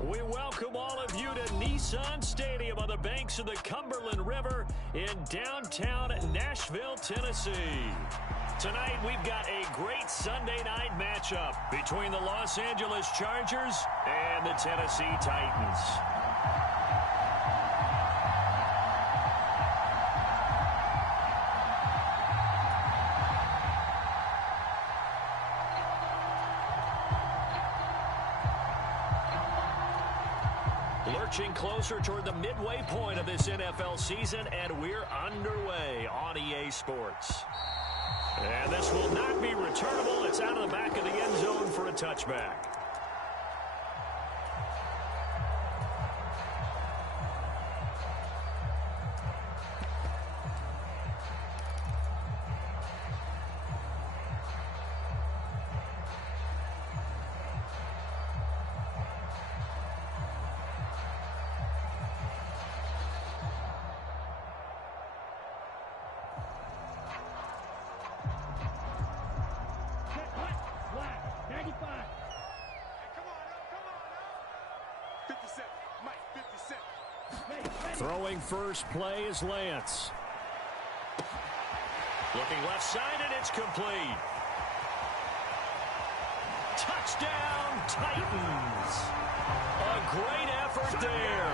We welcome all of you to Nissan Stadium on the banks of the Cumberland River in downtown Nashville, Tennessee. Tonight, we've got a great Sunday night matchup between the Los Angeles Chargers and the Tennessee Titans. Lurching closer toward the midway point of this NFL season, and we're underway on EA Sports. And this will not be returnable. It's out of the back of the end zone for a touchback. Throwing first play is Lance. Looking left side, and it's complete. Touchdown, Titans. A great effort there.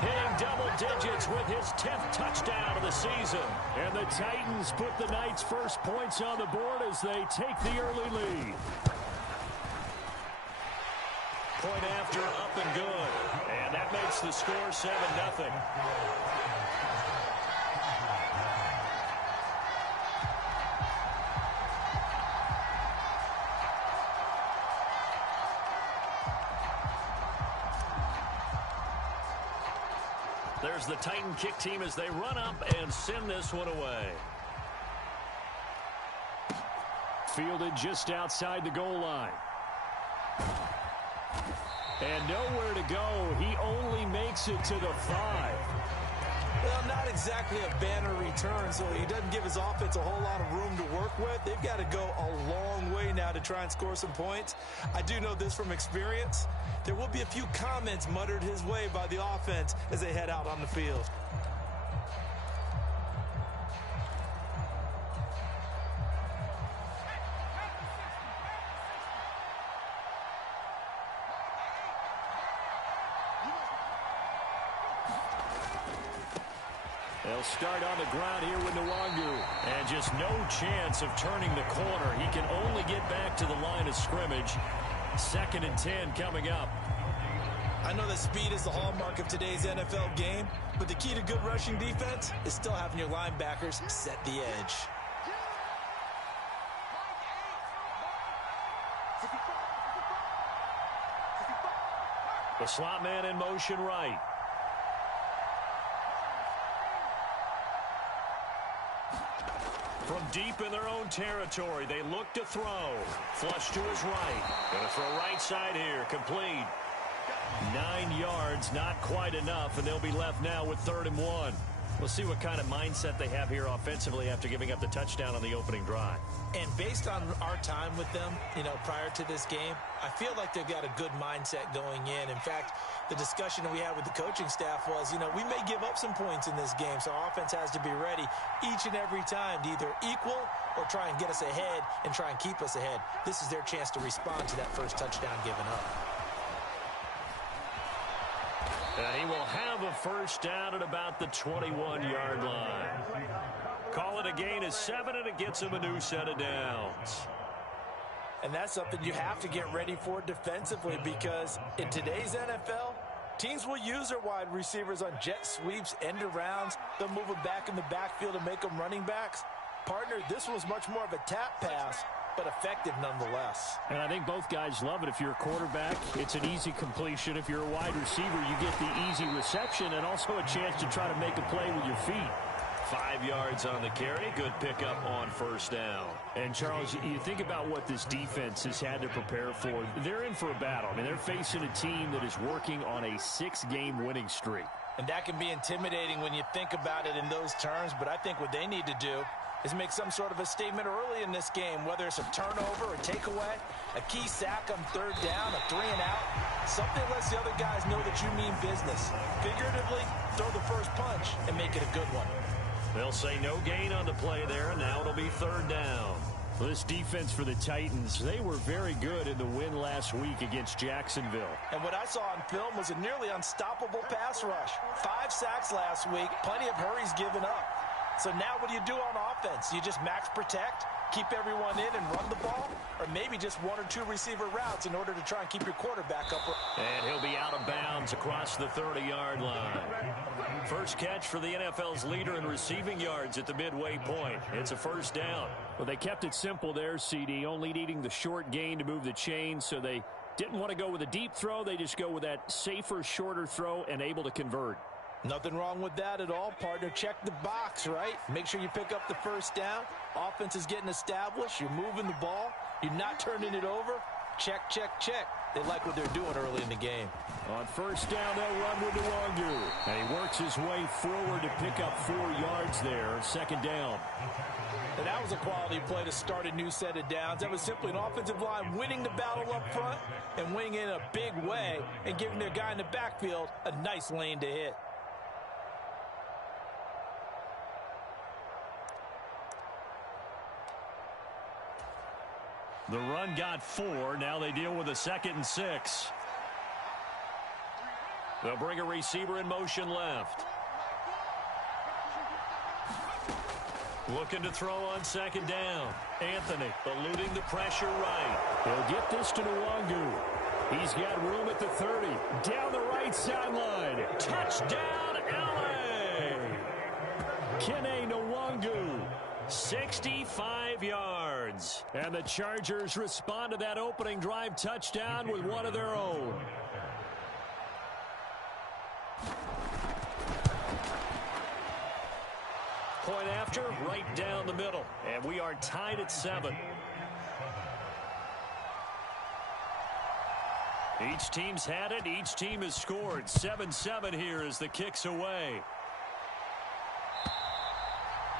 Hitting double digits with his 10th touchdown of the season. And the Titans put the Knights' first points on the board as they take the early lead. Point after, up and good. And that makes the score 7-0. There's the Titan kick team as they run up and send this one away. Fielded just outside the goal line. And nowhere to go. He only makes it to the 5. Well, not exactly a banner return, so he doesn't give his offense a whole lot of room to work with. They've got to go a long way now to try and score some points. I do know this from experience. There will be a few comments muttered his way by the offense as they head out on the field. They'll start on the ground here with Nwangu. And just no chance of turning the corner. He can only get back to the line of scrimmage. 2nd and 10 coming up. I know that speed is the hallmark of today's NFL game, but the key to good rushing defense is still having your linebackers set the edge. The slot man in motion right. From deep in their own territory, they look to throw. Flush to his right. Going to throw right side here. Complete. 9 yards, not quite enough, and they'll be left now with 3rd and 1. We'll see what kind of mindset they have here offensively after giving up the touchdown on the opening drive. And based on our time with them, prior to this game, I feel like they've got a good mindset going in. In fact, the discussion that we had with the coaching staff was, we may give up some points in this game, so our offense has to be ready each and every time to either equal or try and get us ahead and try and keep us ahead. This is their chance to respond to that first touchdown given up. And he will have a first down at about the 21-yard line. Call it a gain of 7, and it gets him a new set of downs. And that's something you have to get ready for defensively, because in today's NFL, teams will use their wide receivers on jet sweeps, end arounds. They'll move them back in the backfield and make them running backs. Partner, this was much more of a tap pass, but effective nonetheless. And I think both guys love it. If you're a quarterback, it's an easy completion. If you're a wide receiver, you get the easy reception and also a chance to try to make a play with your feet. 5 yards on the carry. Good pickup on first down. And, Charles, you think about what this defense has had to prepare for. They're in for a battle. I mean, they're facing a team that is working on a 6-game winning streak. And that can be intimidating when you think about it in those terms, but I think what they need to do is make some sort of a statement early in this game, whether it's a turnover or takeaway, a key sack on third down, a 3 and out. Something lets the other guys know that you mean business. Figuratively, throw the first punch and make it a good one. They'll say no gain on the play there, and now it'll be third down. Well, this defense for the Titans, they were very good in the win last week against Jacksonville. And what I saw on film was a nearly unstoppable pass rush. 5 sacks last week, plenty of hurries given up. So now what do you do on offense? You just max protect, keep everyone in and run the ball, or maybe just 1 or 2 receiver routes in order to try and keep your quarterback up. And he'll be out of bounds across the 30-yard line. First catch for the NFL's leader in receiving yards at the midway point. It's a first down. Well, they kept it simple there, CD, only needing the short gain to move the chain, so they didn't want to go with a deep throw. They just go with that safer, shorter throw and able to convert. Nothing wrong with that at all, partner. Check the box, right? Make sure you pick up the first down. Offense is getting established. You're moving the ball. You're not turning it over. Check, check, check. They like what they're doing early in the game. On first down, they'll run with Nwangu. And he works his way forward to pick up 4 yards there. Second down. And that was a quality play to start a new set of downs. That was simply an offensive line winning the battle up front and winning in a big way and giving their guy in the backfield a nice lane to hit. The run got 4. Now they deal with a 2nd and 6. They'll bring a receiver in motion left. Looking to throw on 2nd down. Anthony eluding the pressure right. He'll get this to Nwangu. He's got room at the 30. Down the right sideline. Touchdown, LA! Kene Nwangu. 65 yards. And the Chargers respond to that opening drive touchdown with one of their own. Point after, right down the middle. And we are tied at 7. Each team's had it. Each team has scored. 7-7 here as the kick's away.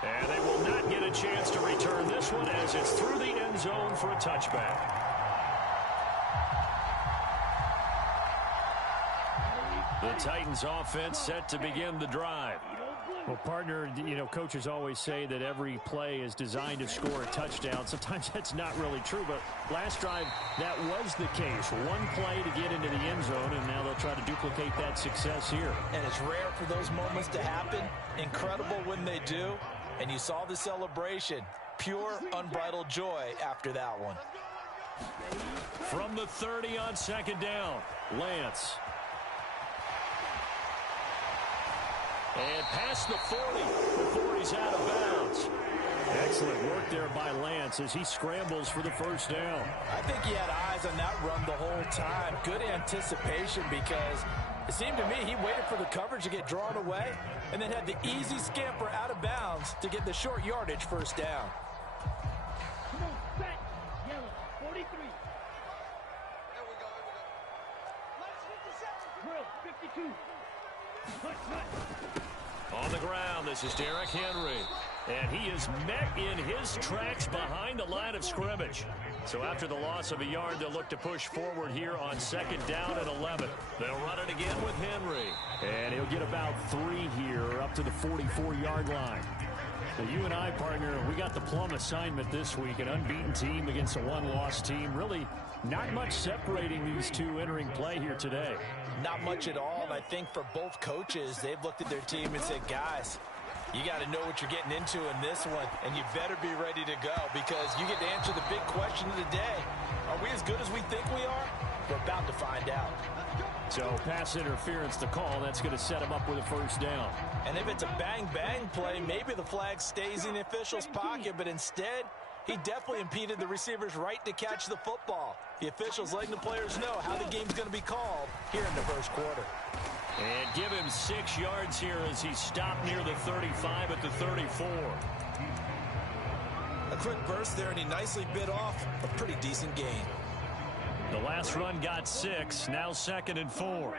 And they will not get a chance to return this one as it's through the end zone for a touchback. The Titans offense set to begin the drive. Well, partner, you know, coaches always say that every play is designed to score a touchdown. Sometimes that's not really true, but last drive, that was the case. One play to get into the end zone, and now they'll try to duplicate that success here. And it's rare for those moments to happen. Incredible when they do. And you saw the celebration. Pure, unbridled joy after that one. From the 30 on 2nd down, Lance. And past the 40 before he's out of bounds. Excellent work there by Lance as he scrambles for the first down. I think he had eyes on that run the whole time. Good anticipation because it seemed to me he waited for the coverage to get drawn away and then had the easy scamper out of bounds to get the short yardage first down. Come on, set, yellow, 43. There we go. Let's hit the 52. On the ground, this is Derrick Henry. And he is met in his tracks behind the line of scrimmage. So after the loss of a yard, they'll look to push forward here on 2nd down and 11. They'll run it again with Henry. And he'll get about 3 here up to the 44-yard line. Now, you and I, partner, we got the plum assignment this week. An unbeaten team against a one-loss team. Really not much separating these two entering play here today. Not much at all. And I think for both coaches, they've looked at their team and said, guys, you got to know what you're getting into in this one, and you better be ready to go because you get to answer the big question of the day. Are we as good as we think we are? We're about to find out. So pass interference to call. That's going to set him up with a first down. And if it's a bang-bang play, maybe the flag stays in the official's pocket, but instead, he definitely impeded the receiver's right to catch the football. The officials letting the players know how the game's going to be called here in the first quarter. And give him 6 yards here as he stopped near the 35 at the 34. A quick burst there, and he nicely bit off a pretty decent gain. The last run got 6, now 2nd and 4.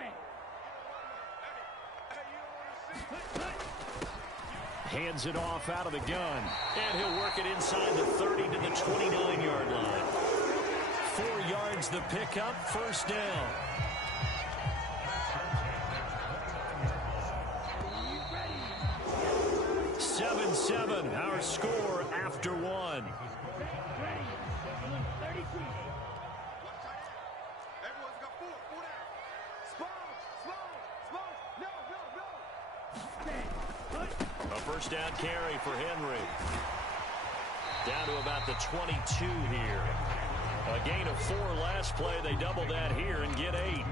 Hands it off out of the gun. And he'll work it inside the 30 to the 29-yard line. 4 yards the pickup, first down. 7-7, our score after one. A first down carry for Henry. Down to about the 22 here. A gain of 4 last play. They double that here and get 8.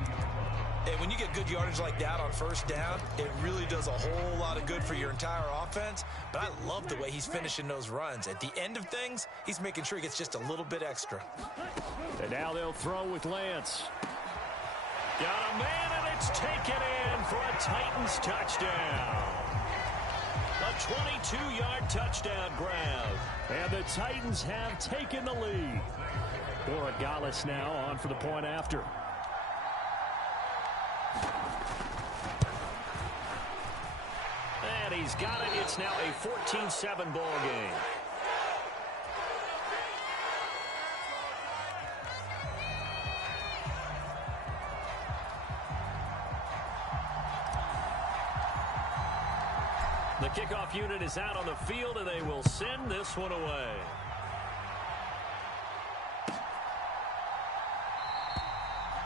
And when you get good yardage like that on first down, it really does a whole lot of good for your entire offense. But I love the way he's finishing those runs. At the end of things, he's making sure he gets just a little bit extra. And now they'll throw with Lance. Got a man, and it's taken in for a Titans touchdown. A 22-yard touchdown grab. And the Titans have taken the lead. Borregales now on for the point after. And he's got it. It's now a 14-7 ball game. The kickoff unit is out on the field, and they will send this one away.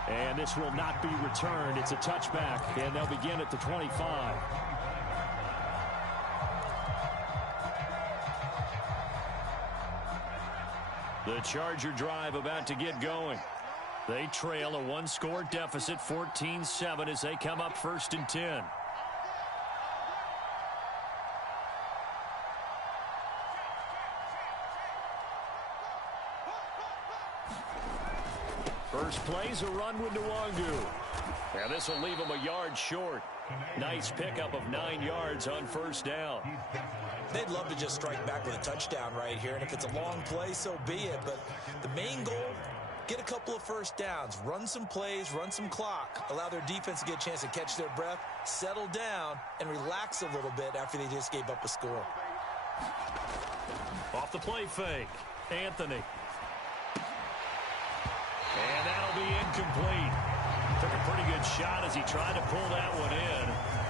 And this will not be returned. It's a touchback, and they'll begin at the 25. The Charger drive about to get going. They trail a 1-score deficit, 14-7, as they come up 1st and 10. First play's a run with Nwangu. And this will leave him a yard short. Nice pickup of 9 yards on first down. They'd love to just strike back with a touchdown right here, and if it's a long play, so be it. But the main goal, get a couple of first downs, run some plays, run some clock, allow their defense to get a chance to catch their breath, settle down, and relax a little bit after they just gave up a score. Off the play fake, Anthony. And that'll be incomplete. Took a pretty good shot as he tried to pull that one in.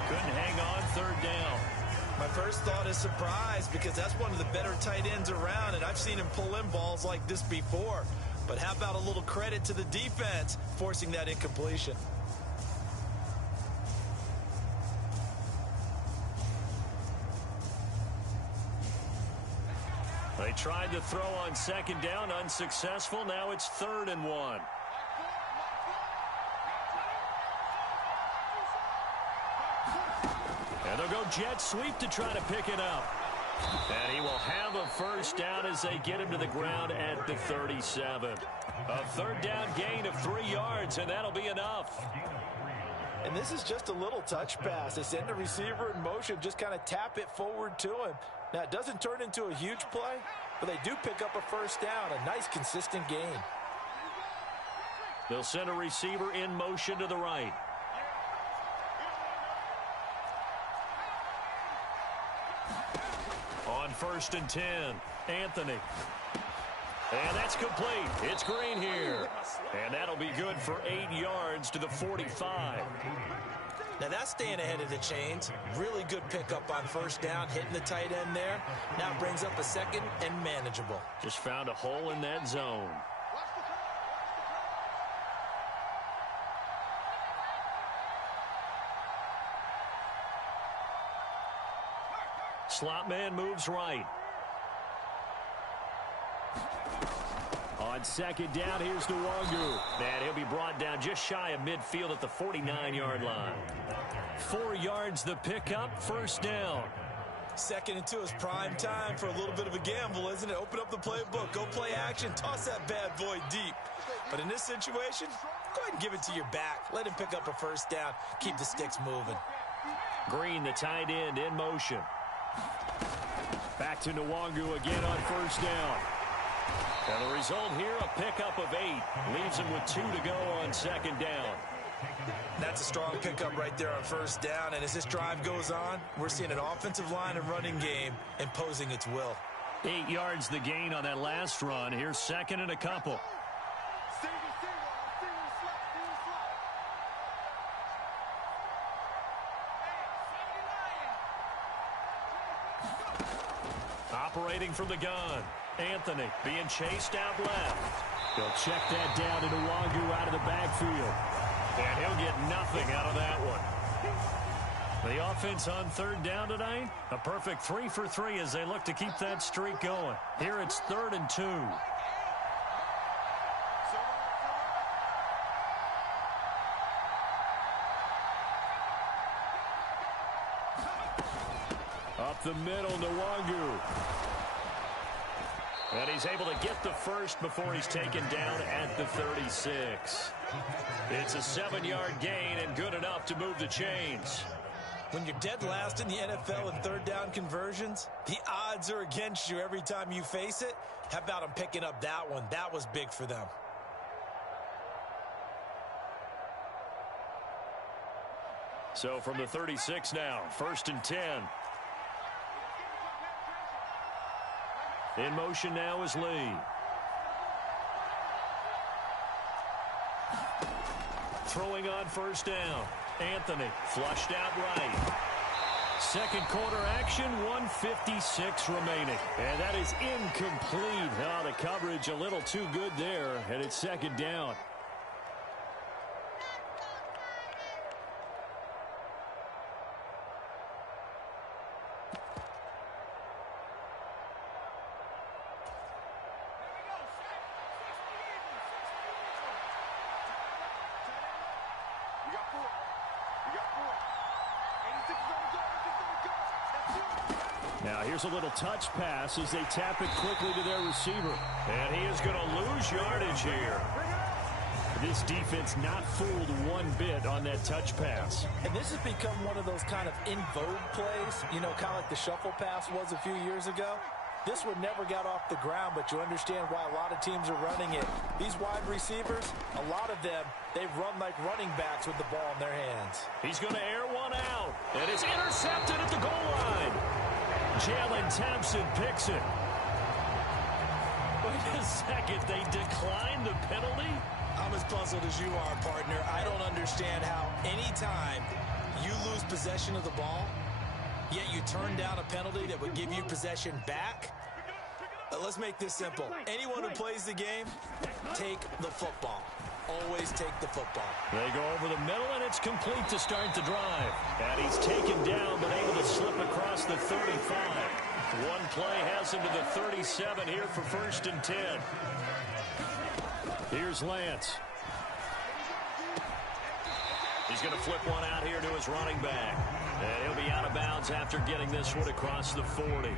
Couldn't hang on, 3rd down. My first thought is surprise, because that's one of the better tight ends around, and I've seen him pull in balls like this before. But how about a little credit to the defense forcing that incompletion? They tried to throw on 2nd down, unsuccessful. Now it's 3rd and 1. And they'll go jet sweep to try to pick it up. And he will have a first down as they get him to the ground at the 37. A 3rd down gain of 3 yards, and that'll be enough. And this is just a little touch pass. They send the receiver in motion, just kind of tap it forward to him. Now, it doesn't turn into a huge play, but they do pick up a first down, a nice, consistent gain. They'll send a receiver in motion to the right. On 1st and 10, Anthony. And that's complete. It's Green here. And that'll be good for 8 yards to the 45. Now that's staying ahead of the chains. Really good pickup on first down, hitting the tight end there. Now brings up a 2nd and manageable. Just found a hole in that zone. Slot man moves right. On 2nd down, here's Nwangu. And he'll be brought down just shy of midfield at the 49-yard line. 4 yards the pickup, first down. 2nd and 2 is prime time for a little bit of a gamble, isn't it? Open up the playbook, go play action, toss that bad boy deep. But in this situation, go ahead and give it to your back. Let him pick up a first down. Keep the sticks moving. Green, the tight end, in motion. Back to Nwangu again on first down. And the result here, a pickup of 8. Leaves him with 2 to go on 2nd down. That's a strong pickup right there on first down. And as this drive goes on, we're seeing an offensive line and running game imposing its will. 8 yards the gain on that last run. Here's second and a couple. Operating from the gun. Anthony being chased out left. They'll check that down to Nwangu out of the backfield. And he'll get nothing out of that one. The offense on third down tonight, a perfect 3 for 3 as they look to keep that streak going. Here it's 3rd and 2. Up the middle, Nwangu. And he's able to get the first before he's taken down at the 36. It's a 7-yard gain and good enough to move the chains. When you're dead last in the NFL in third down conversions, the odds are against you every time you face it. How about them picking up that one? That was big for them. So from the 36 now, 1st and 10. In motion now is Lee. Throwing on first down. Anthony flushed out right. Second quarter action, 1:56 remaining. And that is incomplete. Oh, the coverage a little too good there, and it's second down. Now here's a little touch pass as they tap it quickly to their receiver. And he is going to lose yardage here. This defense not fooled one bit on that touch pass. And this has become one of those kind of in vogue plays, you know, kind of like the shuffle pass was a few years ago. This one never got off the ground, but you understand why a lot of teams are running it. These wide receivers, a lot of them, they run like running backs with the ball in their hands. He's going to air one out, and it's intercepted at the goal line. Jalen Thompson picks it. Wait a second, they declined the penalty? I'm as puzzled as you are, partner. I don't understand how anytime you lose possession of the ball, yet you turn down a penalty that would give you possession back. Let's make this simple. Anyone who plays the game, take the football. Always take the football. They go over the middle, and it's complete to start the drive. And he's taken down, but able to slip across the 35. One play has him to the 37 here for 1st and 10. Here's Lance. He's going to flip one out here to his running back. And he'll be out of bounds after getting this one across the 40.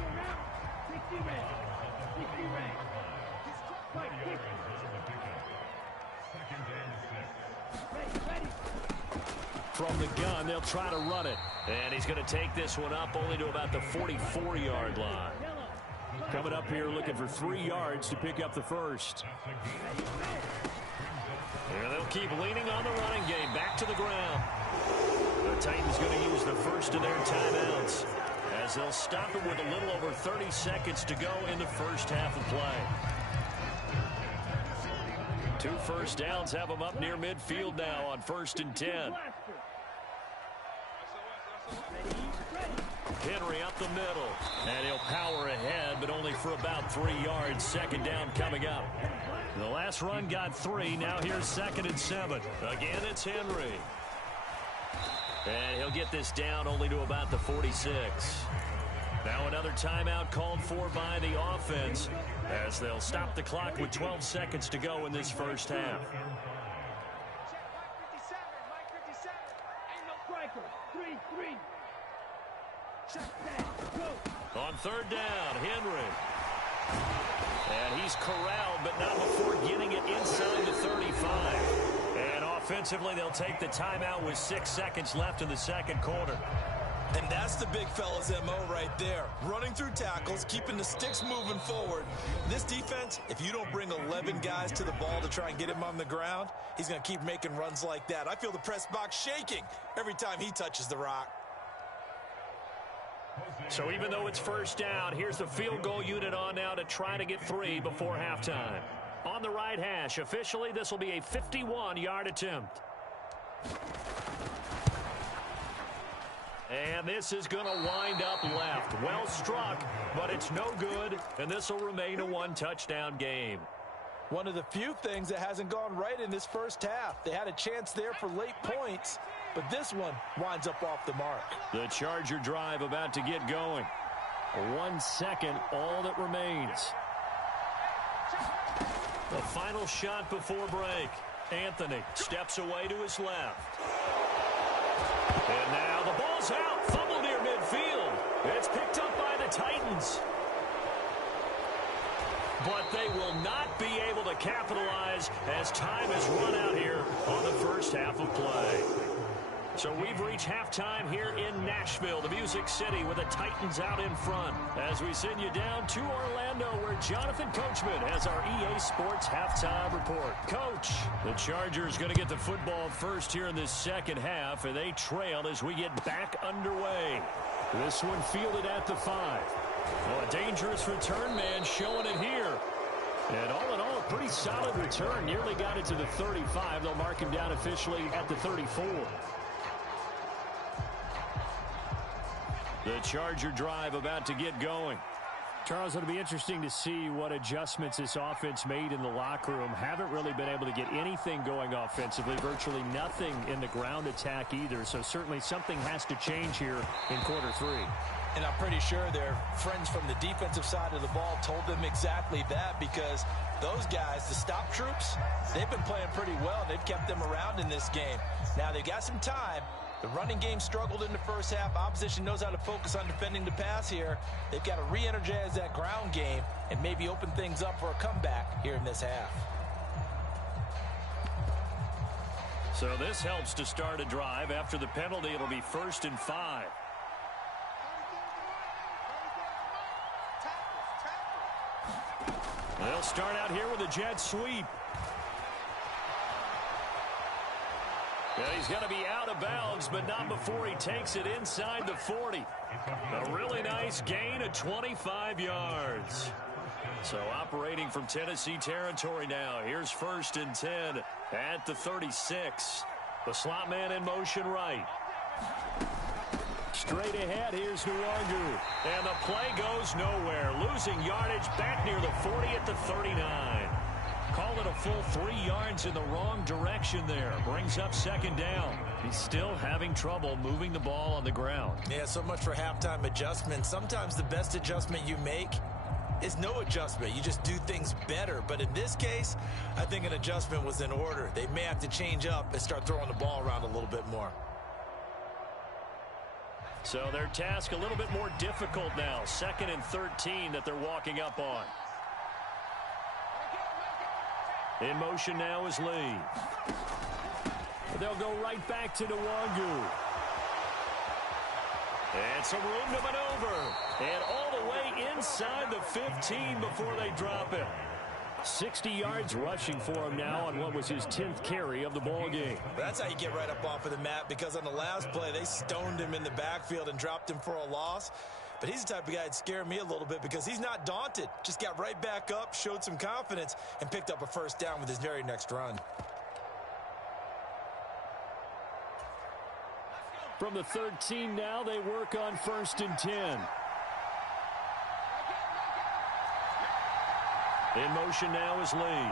From the gun, they'll try to run it. And he's going to take this one up only to about the 44-yard line. Coming up here looking for 3 yards to pick up the first. And they'll keep leaning on the running game. Back to the ground. The Titans going to use the first of their timeouts as they'll stop it with a little over 30 seconds to go in the first half of play. 2 first downs have them up near midfield now on 1st and 10. Henry up the middle, and he'll power ahead, but only for about 3 yards. Second down coming up. The last run got 3. Now here's 2nd and 7. Again, it's Henry. And he'll get this down only to about the 46. Now another timeout called for by the offense as they'll stop the clock with 12 seconds to go in this first half. On 3rd down, Henry. And he's corralled, but not before getting it inside the 35. And offensively, they'll take the timeout with 6 seconds left in the second quarter. And that's the big fella's MO right there. Running through tackles, keeping the sticks moving forward. This defense, if you don't bring 11 guys to the ball to try and get him on the ground, he's going to keep making runs like that. I feel the press box shaking every time he touches the rock. So even though it's first down, here's the field goal unit on now to try to get 3 before halftime. On the right hash, officially, this will be a 51-yard attempt. And this is going to wind up left. Well struck, but it's no good, and this will remain a 1-touchdown game. One of the few things that hasn't gone right in this first half. They had a chance there for late points, but this one winds up off the mark. The Charger drive about to get going. 1 second, all that remains. The final shot before break. Anthony steps away to his left. And now the ball's out. Fumble near midfield. It's picked up by the Titans. But they will not be able to capitalize as time has run out here on the first half of play. So we've reached halftime here in Nashville, the Music City, with the Titans out in front. As we send you down to Orlando, where Jonathan Coachman has our EA Sports halftime report. Coach, the Chargers going to get the football first here in this second half, and they trail as we get back underway. This one fielded at the 5. Well, a dangerous return man showing it here. And all in all, a pretty solid return. Nearly got it to the 35. They'll mark him down officially at the 34. The Charger drive about to get going. Charles, it'll be interesting to see what adjustments this offense made in the locker room. Haven't really been able to get anything going offensively. Virtually nothing in the ground attack either. So certainly something has to change here in quarter 3. And I'm pretty sure their friends from the defensive side of the ball told them exactly that, because those guys, the stop troops, they've been playing pretty well. They've kept them around in this game. Now they've got some time. The running game struggled in the first half. Opposition knows how to focus on defending the pass here. They've got to re-energize that ground game and maybe open things up for a comeback here in this half. So this helps to start a drive. After the penalty, it'll be 1st and 5. They'll start out here with a jet sweep. Yeah, he's going to be out of bounds, but not before he takes it inside the 40. A really nice gain of 25 yards. So operating from Tennessee territory now. Here's 1st and 10 at the 36. The slot man in motion right. Straight ahead, here's Nwangu. And the play goes nowhere. Losing yardage back near the 40 at the 39. Call it a full 3 yards in the wrong direction there. Brings up 2nd down. He's still having trouble moving the ball on the ground. Yeah, so much for halftime adjustment. Sometimes the best adjustment you make is no adjustment. You just do things better. But in this case, I think an adjustment was in order. They may have to change up and start throwing the ball around a little bit more. So their task a little bit more difficult now. 2nd and 13 that they're walking up on. In motion now is Lee. They'll go right back to Nwangu. And some room to maneuver. And all the way inside the 15 before they drop it. 60 yards rushing for him now on what was his 10th carry of the ball game. That's how you get right up off of the mat, because on the last play, they stoned him in the backfield and dropped him for a loss. But he's the type of guy that scared me a little bit, because he's not daunted. Just got right back up, showed some confidence, and picked up a 1st down with his very next run. From the 13 now, they work on 1st and 10. In motion now is Lee.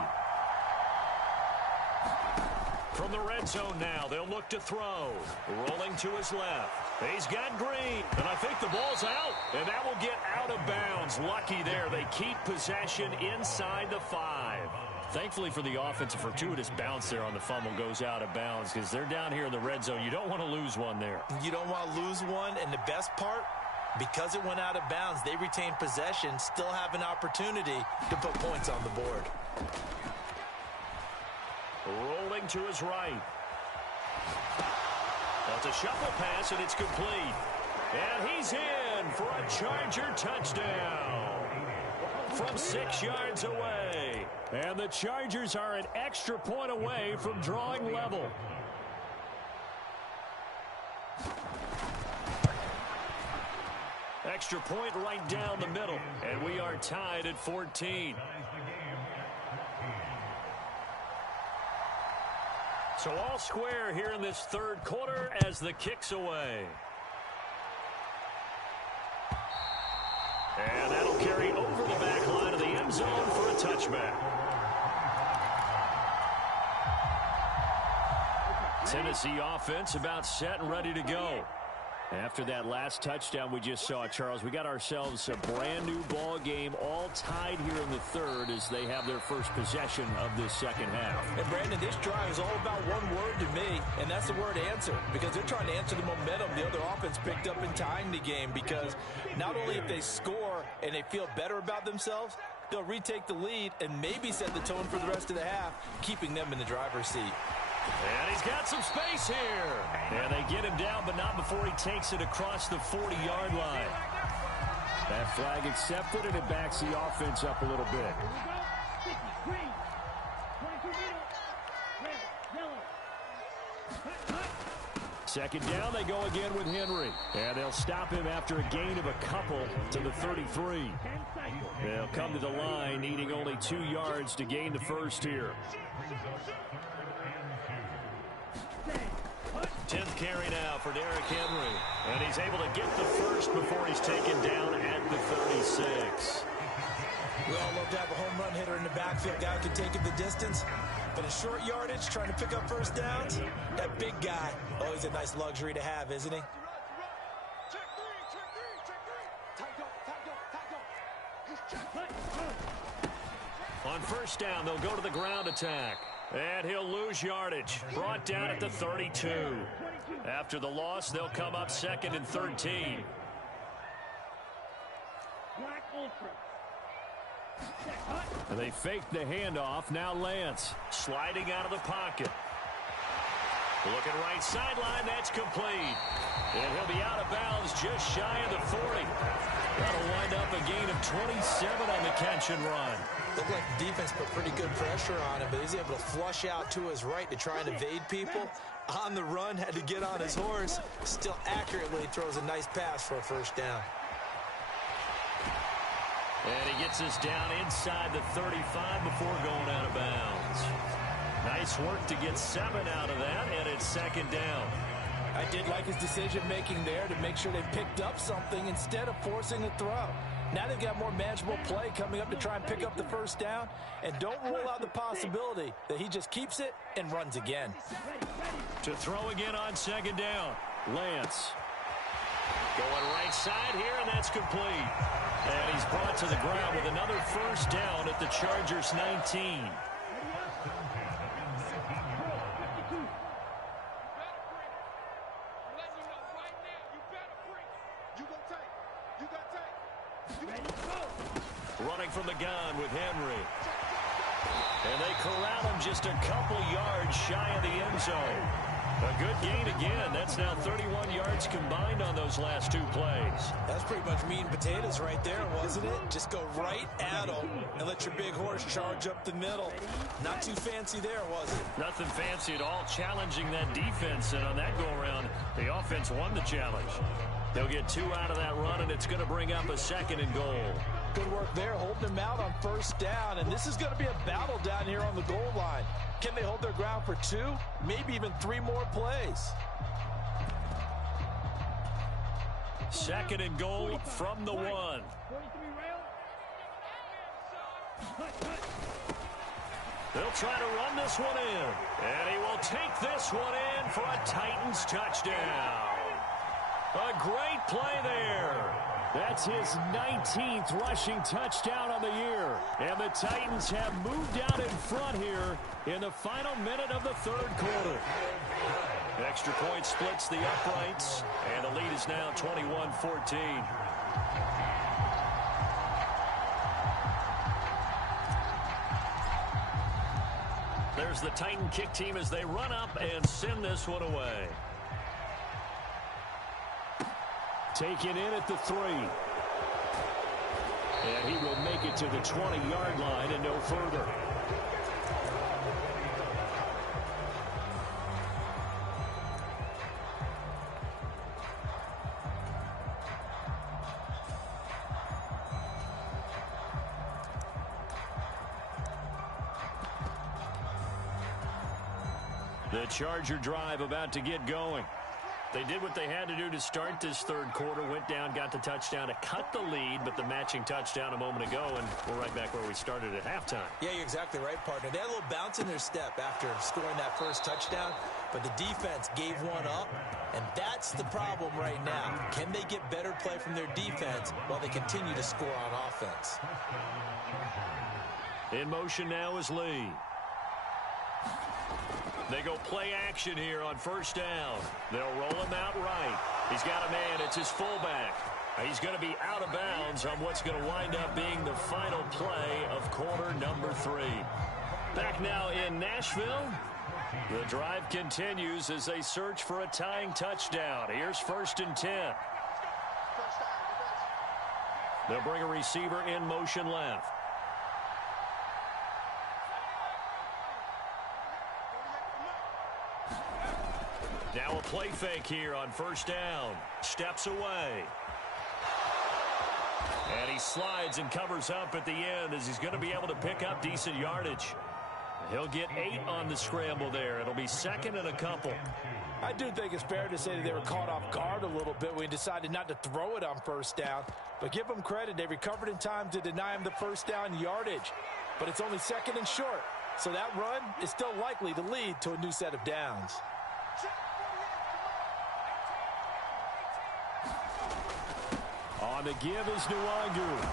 From the red zone now, they'll look to throw. Rolling to his left. He's got Green, and I think the ball's out, and that will get out of bounds. Lucky there. They keep possession inside the 5. Thankfully for the offense, a fortuitous bounce there on the fumble goes out of bounds, because they're down here in the red zone. You don't want to lose one there. You don't want to lose one, and the best part, because it went out of bounds, they retain possession, still have an opportunity to put points on the board. Rolling to his right. That's a shuffle pass, and it's complete. And he's in for a Charger touchdown from 6 yards away. And the Chargers are an extra point away from drawing level. Extra point right down the middle. And we are tied at 14. So all square here in this third quarter as the kick's away. And that'll carry over the back line of the end zone for a touchback. Tennessee offense about set and ready to go. After that last touchdown we just saw, Charles, we got ourselves a brand new ball game, all tied here in the third as they have their first possession of this second half. And Brandon, this drive is all about one word to me, and that's the word answer, because they're trying to answer the momentum the other offense picked up in tying the game, because not only if they score and they feel better about themselves, they'll retake the lead and maybe set the tone for the rest of the half, keeping them in the driver's seat. And he's got some space here. And they get him down, but not before he takes it across the 40-yard line. That flag accepted, and it backs the offense up a little bit. Second down, they go again with Henry. And they'll stop him after a gain of a couple to the 33. They'll come to the line, needing only 2 yards to gain the first here. 10th carry now for Derrick Henry. And he's able to get the first before he's taken down at the 36. We all love to have a home run hitter in the backfield. Guy who can take it the distance. But in short yardage, trying to pick up first downs, that big guy, always a nice luxury to have, isn't he? On first down, they'll go to the ground attack. And he'll lose yardage. Brought down at the 32. After the loss, they'll come up 2nd and 13. And they faked the handoff. Now Lance sliding out of the pocket. Looking right sideline. That's complete. And he'll be out of bounds just shy of the 40. That'll wind up a gain of 27 on the catch and run. Looked like the defense put pretty good pressure on him, but he's able to flush out to his right to try and evade people. On the run, had to get on his horse. Still accurately throws a nice pass for a first down. And he gets us down inside the 35 before going out of bounds. Nice work to get 7 out of that, and it's 2nd down. I did like his decision-making there to make sure they picked up something instead of forcing a throw. Now they've got more manageable play coming up to try and pick up the first down. And don't rule out the possibility that he just keeps it and runs again. To throw again on 2nd down. Lance. Going right side here, and that's complete. And he's brought to the ground with another first down at the Chargers' 19. Running from the gun with Henry. And they corral him just a couple yards shy of the end zone. A good gain again. That's now 31 yards combined on those last 2 plays. That's pretty much meat and potatoes right there, wasn't it? Just go right at him and let your big horse charge up the middle. Not too fancy there, was it? Nothing fancy at all, challenging that defense. And on that go-around, the offense won the challenge. They'll get 2 out of that run, and it's going to bring up a 2nd and goal. Good work there, holding them out on first down. And this is going to be a battle down here on the goal line. Can they hold their ground for 2, maybe even 3 more plays? 2nd and goal from the 1. They'll try to run this one in. And he will take this one in for a Titans touchdown. A great play there. That's his 19th rushing touchdown on the year. And the Titans have moved out in front here in the final minute of the third quarter. Extra point splits the uprights, and the lead is now 21-14. There's the Titan kick team as they run up and send this one away. Taken in at the 3. And he will make it to the 20-yard line and no further. The Charger drive about to get going. They did what they had to do to start this third quarter. Went down, got the touchdown to cut the lead, but the matching touchdown a moment ago, and we're right back where we started at halftime. Yeah, you're exactly right, partner. They had a little bounce in their step after scoring that first touchdown, but the defense gave one up, and that's the problem right now. Can they get better play from their defense while they continue to score on offense? In motion now is Lee. They go play action here on first down. They'll roll him out right. He's got a man. It's his fullback. He's going to be out of bounds on what's going to wind up being the final play of quarter number 3. Back now in Nashville. The drive continues as they search for a tying touchdown. Here's 1st and 10. They'll bring a receiver in motion left. Now a play fake here on first down. Steps away. And he slides and covers up at the end as he's going to be able to pick up decent yardage. He'll get 8 on the scramble there. It'll be 2nd and a couple. I do think it's fair to say that they were caught off guard a little bit when he decided not to throw it on first down. But give them credit. They recovered in time to deny him the first down yardage. But it's only 2nd and short. So that run is still likely to lead to a new set of downs. On the give is Nwangu.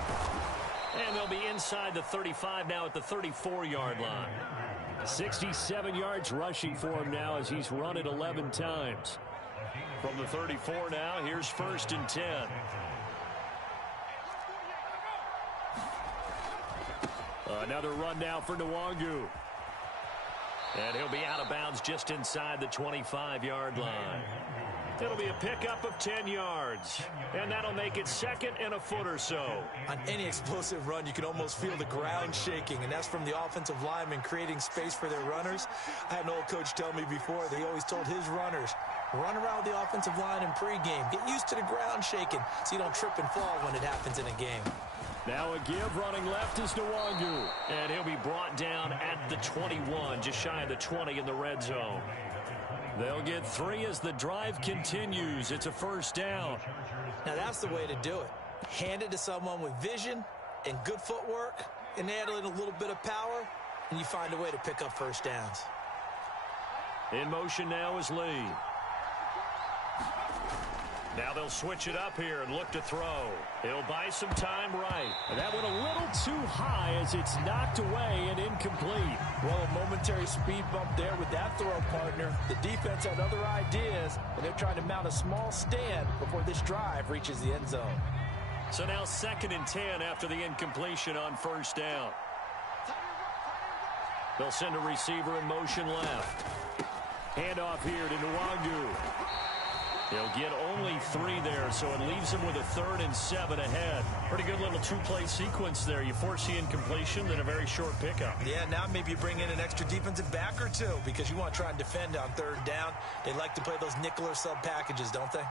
And they'll be inside the 35 now at the 34-yard line. 67 yards rushing for him now as he's run it 11 times. From the 34 now, here's 1st and 10. Another run now for Nwangu. And he'll be out of bounds just inside the 25-yard line. It'll be a pickup of 10 yards. And that'll make it 2nd and a foot or so. On any explosive run, you can almost feel the ground shaking, and that's from the offensive linemen creating space for their runners. I had an old coach tell me before, they always told his runners, run around the offensive line in pregame. Get used to the ground shaking so you don't trip and fall when it happens in a game. Now a give running left is Nwangu. And he'll be brought down at the 21, just shy of the 20 in the red zone. They'll get 3 as the drive continues. It's a first down. Now that's the way to do it. Hand it to someone with vision and good footwork and add in a little bit of power, and you find a way to pick up first downs. In motion now is Lee. Now they'll switch it up here and look to throw. He'll buy some time right. And that went a little too high as it's knocked away and incomplete. Well, a momentary speed bump there with that throw, partner. The defense had other ideas, and they're trying to mount a small stand before this drive reaches the end zone. So now 2nd and 10 after the incompletion on first down. They'll send a receiver in motion left. Handoff here to Nwangu. He'll get only 3 there, so it leaves him with a 3rd and 7 ahead. Pretty good little 2-play sequence there. You force the incompletion, then a very short pickup. Yeah, now maybe you bring in an extra defensive back or 2 because you want to try and defend on 3rd down. They like to play those nickel or sub packages, don't they?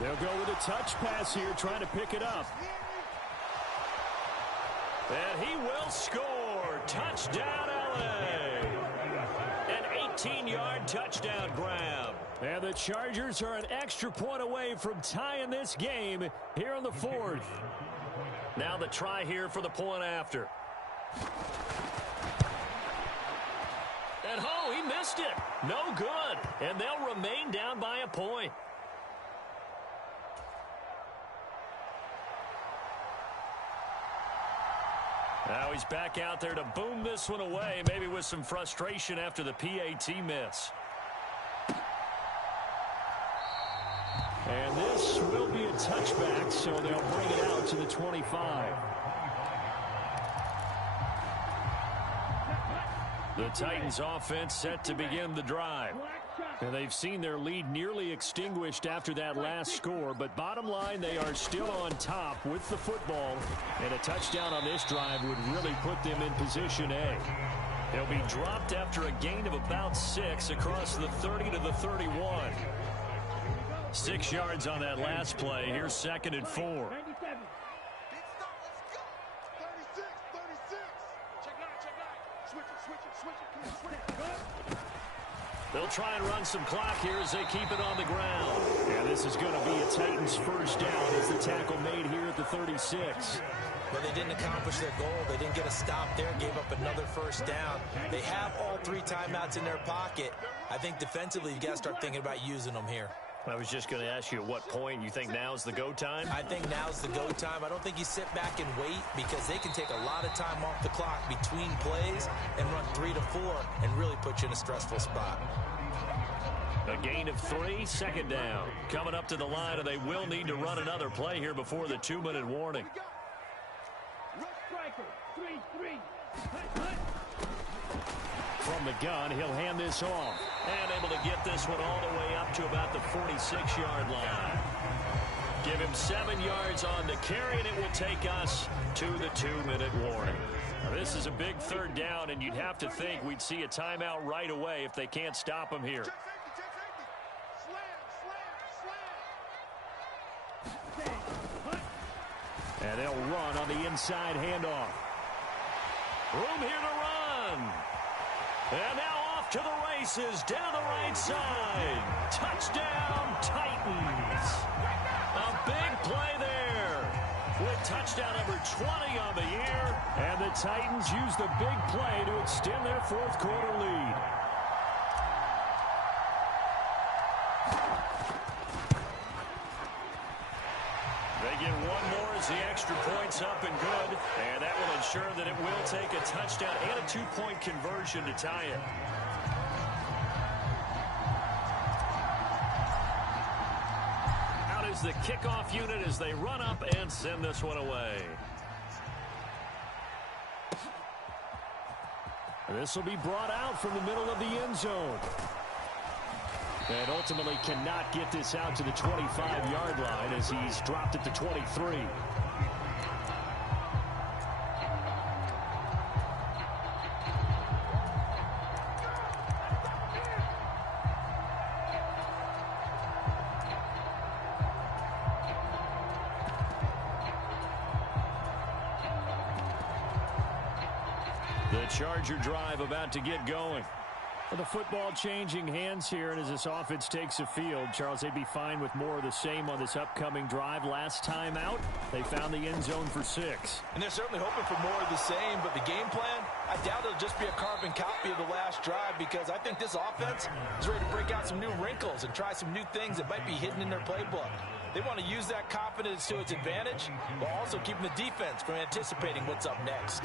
They'll go with a touch pass here, trying to pick it up. And he will score. Touchdown, LA. An 18-yard touchdown grab. And the Chargers are an extra point away from tying this game here in the 4th. Now the try here for the point after. And he missed it. No good. And they'll remain down by a point. Now he's back out there to boom this one away, maybe with some frustration after the PAT miss. And this will be a touchback, so they'll bring it out to the 25. The Titans offense set to begin the drive. And they've seen their lead nearly extinguished after that last score. But bottom line, they are still on top with the football. And a touchdown on this drive would really put them in position A. They'll be dropped after a gain of about 6 across the 30 to the 31. 6 yards on that last play. Here's 2nd and 4. They'll try and run some clock here as they keep it on the ground. And this is going to be a Titans first down as the tackle made here at the 36. Well, they didn't accomplish their goal. They didn't get a stop there, gave up another first down. They have all 3 timeouts in their pocket. I think defensively, you got to start thinking about using them here. I was just going to ask you at what point you think now's the go time? I think now's the go time. I don't think you sit back and wait because they can take a lot of time off the clock between plays and run 3 to 4 and really put you in a stressful spot. A gain of 3, 2nd down. Coming up to the line, and they will need to run another play here before the 2-minute warning. From the gun, he'll hand this off. And able to get this one all the way up to about the 46-yard line. Give him 7 yards on the carry, and it will take us to the 2-minute warning. Now, this is a big 3rd down, and you'd have to think we'd see a timeout right away if they can't stop him here. And they'll run on the inside handoff. Room here to run. And now off to the races down the right side. Touchdown, Titans. A big play there with touchdown number 20 on the year. And the Titans use the big play to extend their 4th quarter lead. They get one more as the extra point's up and good. And that will ensure that it will take a touchdown and a 2-point conversion to tie it. Out is the kickoff unit as they run up and send this one away. This will be brought out from the middle of the end zone. And ultimately cannot get this out to the 25-yard line as he's dropped at the 23. The Charger drive about to get going. The football changing hands here, and as this offense takes the field, Charles, they'd be fine with more of the same on this upcoming drive. Last time out, they found the end zone for 6. And they're certainly hoping for more of the same, but the game plan, I doubt it'll just be a carbon copy of the last drive because I think this offense is ready to break out some new wrinkles and try some new things that might be hidden in their playbook. They want to use that confidence to its advantage, while also keeping the defense from anticipating what's up next.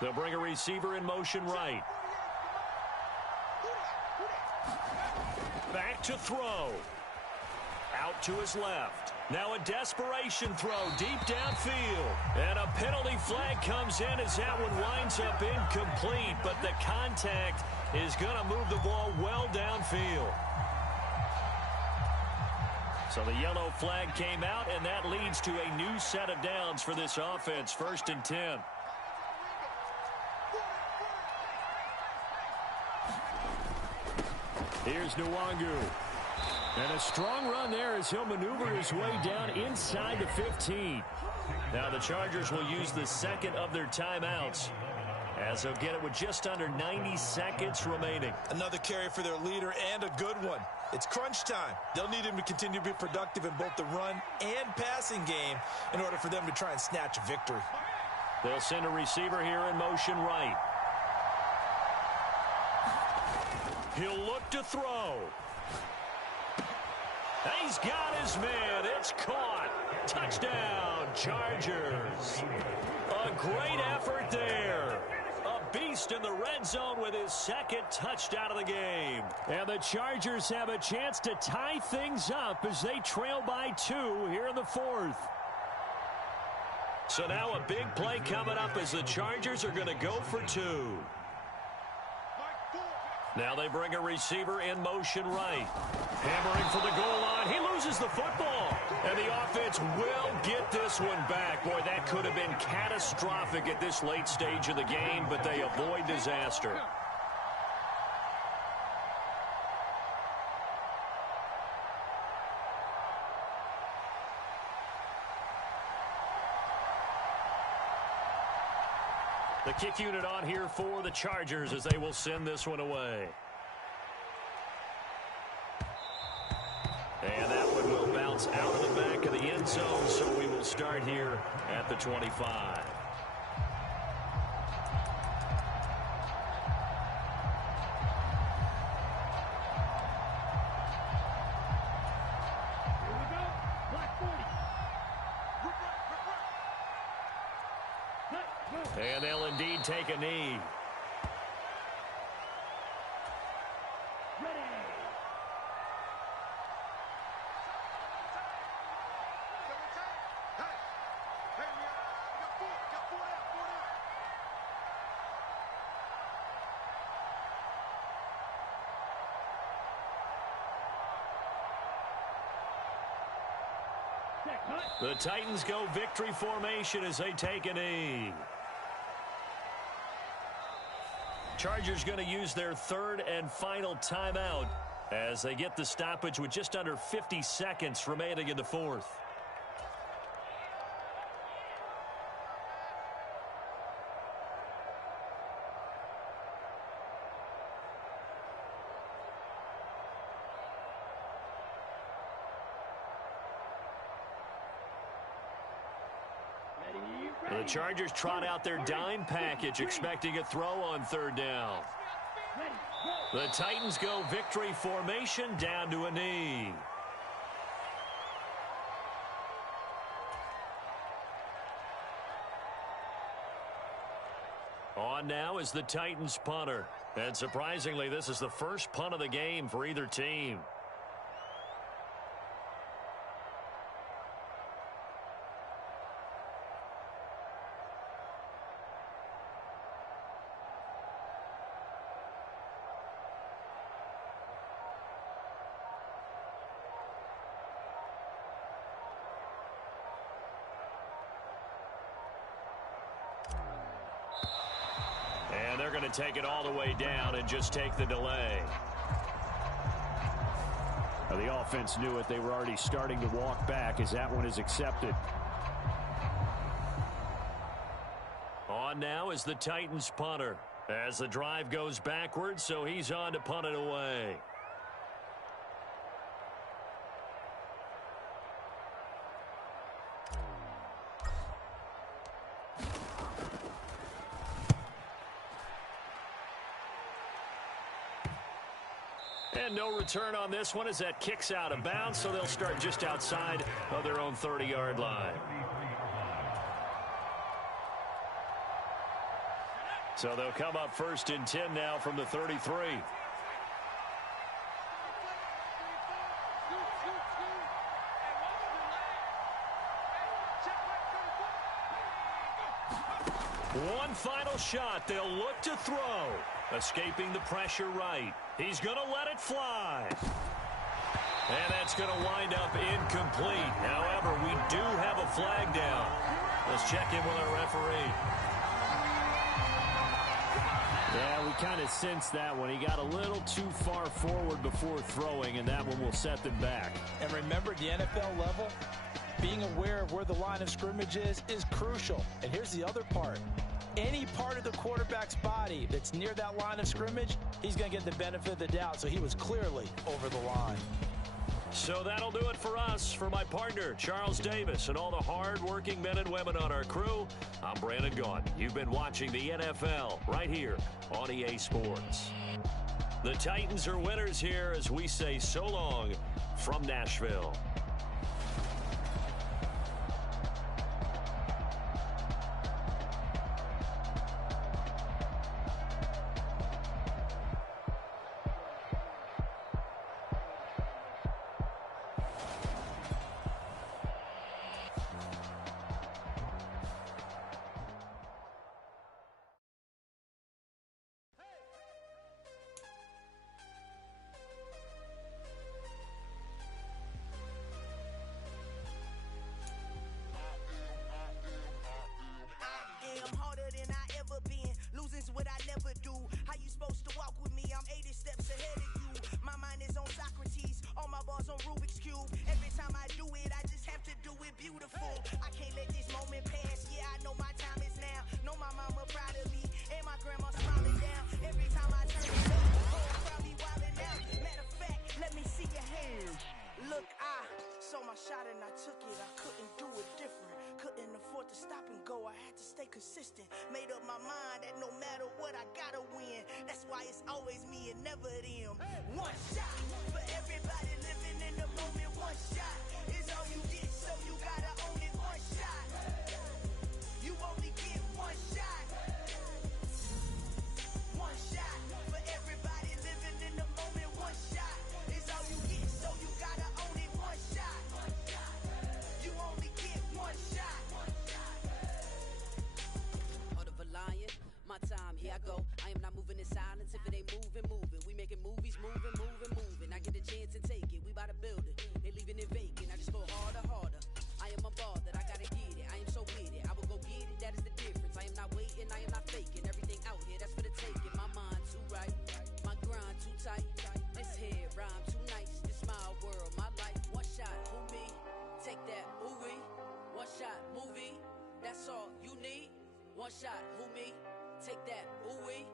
They'll bring a receiver in motion right. Back to throw. Out to his left. Now a desperation throw deep downfield. And a penalty flag comes in as that one winds up incomplete. But the contact is going to move the ball well downfield. So the yellow flag came out, and that leads to a new set of downs for this offense. 1st and 10. Here's Nwangu. And a strong run there as he'll maneuver his way down inside the 15. Now the Chargers will use the 2nd of their timeouts as they'll get it with just under 90 seconds remaining. Another carry for their leader and a good one. It's crunch time. They'll need him to continue to be productive in both the run and passing game in order for them to try and snatch a victory. They'll send a receiver here in motion right. He'll look to throw. He's got his man. It's caught. Touchdown, Chargers. A great effort there. A beast in the red zone with his 2nd touchdown of the game. And the Chargers have a chance to tie things up as they trail by 2 here in the 4th. So now a big play coming up as the Chargers are going to go for 2. Now they bring a receiver in motion right. Hammering for the goal line. He loses the football. And the offense will get this one back. Boy, that could have been catastrophic at this late stage of the game, but they avoid disaster. The kick unit on here for the Chargers as they will send this one away. And that one will bounce out of the back of the end zone, so we will start here at the 25. Here we go. Black 40. Cut, go. And they'll indeed take a knee. Ready. Set, cut. The Titans go victory formation as they take a knee. Chargers going to use their third and final timeout as they get the stoppage with just under 50 seconds remaining in the fourth. The Chargers trot out their dime package, expecting a throw on third down. The Titans go victory formation down to a knee. On now is the Titans punter. And surprisingly, this is the first punt of the game for either team. And they're going to take it all the way down and just take the delay. Well, the offense knew it. They were already starting to walk back as that one is accepted. On now is the Titans punter as the drive goes backwards, so he's on to punt it away. And no return on this one as that kicks out of bounds, so they'll start just outside of their own 30-yard line. So they'll come up first and 10 now from the 33. One final shot. They'll look to throw. Escaping the pressure right. He's going to let it fly. And that's going to wind up incomplete. However, we do have a flag down. Let's check in with our referee. Yeah, we kind of sensed that one. He got a little too far forward before throwing, and that one will set them back. And remember, the NFL level, being aware of where the line of scrimmage is crucial. And here's the other part. Any part of the quarterback's body that's near that line of scrimmage, he's going to get the benefit of the doubt. So he was clearly over the line. So that'll do it for us. For my partner, Charles Davis, and all the hard-working men and women on our crew, I'm Brandon Gaudin. You've been watching the NFL right here on EA Sports. The Titans are winners here as we say so long from Nashville. consistent. Made up my mind that no matter what, I gotta win. That's why it's always me and never them. One shot for everybody living in the moment. One shot is all you get, so you gotta own it. One shot. You only get one shot. One shot for everybody living in the moment. One shot is all you get, so you gotta own it. One shot. You only get one shot. Heart of a lion, my time, here I go. I am not moving in silence. If it ain't moving, moving. We making movies, moving, moving, moving. I get a chance and take it. We bout to build it. They leaving it vacant. I just go harder, harder. I am a ball that I gotta get it. I am so with it. I will go get it. That is the difference. I am not waiting. I am not faking. Everything out here, that's for the taking. My mind too right. My grind too tight. This head rhyme too nice. This my world, my life. One shot, who me? Take that, ooh wee. One shot, movie. That's all you need. One shot, who me? Take that, ooh wee.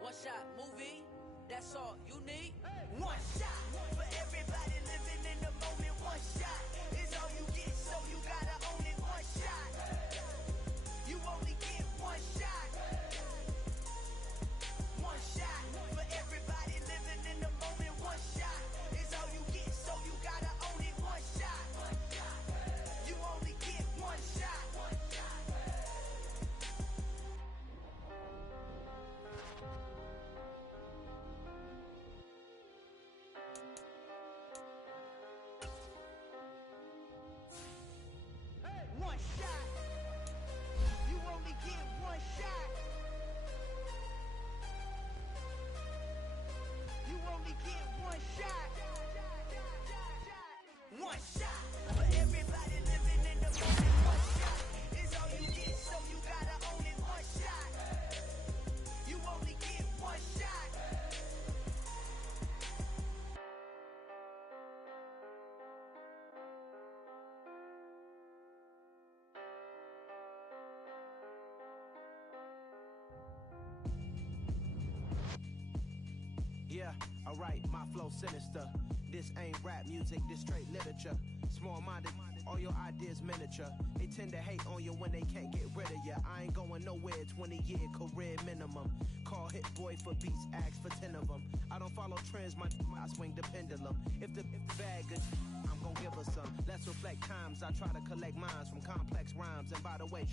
One shot, movie. That's all you need. One shot for everybody living in the moment. One shot is all you get, so you gotta own it. One shot. You only get one shot. One shot for everybody living in the moment. One shot is all you get, so you gotta own it. One shot. You only get one shot. One shot. You only get one shot. You only get one shot. One shot for everybody living in the moment. One shot is all you get, so you gotta own it. One shot. You only get one shot. Yeah, alright, my flow sinister. This ain't rap music, this straight literature. Small-minded, all your ideas miniature. They tend to hate on you when they can't get rid of you. I ain't going nowhere, 20-year career minimum. Call Hit Boy for beats, ask for 10 of them. I don't follow trends, I swing the pendulum. If the bag good, I'm gon' give her some. Let's reflect times, I try to collect minds from complex rhymes. And by the way,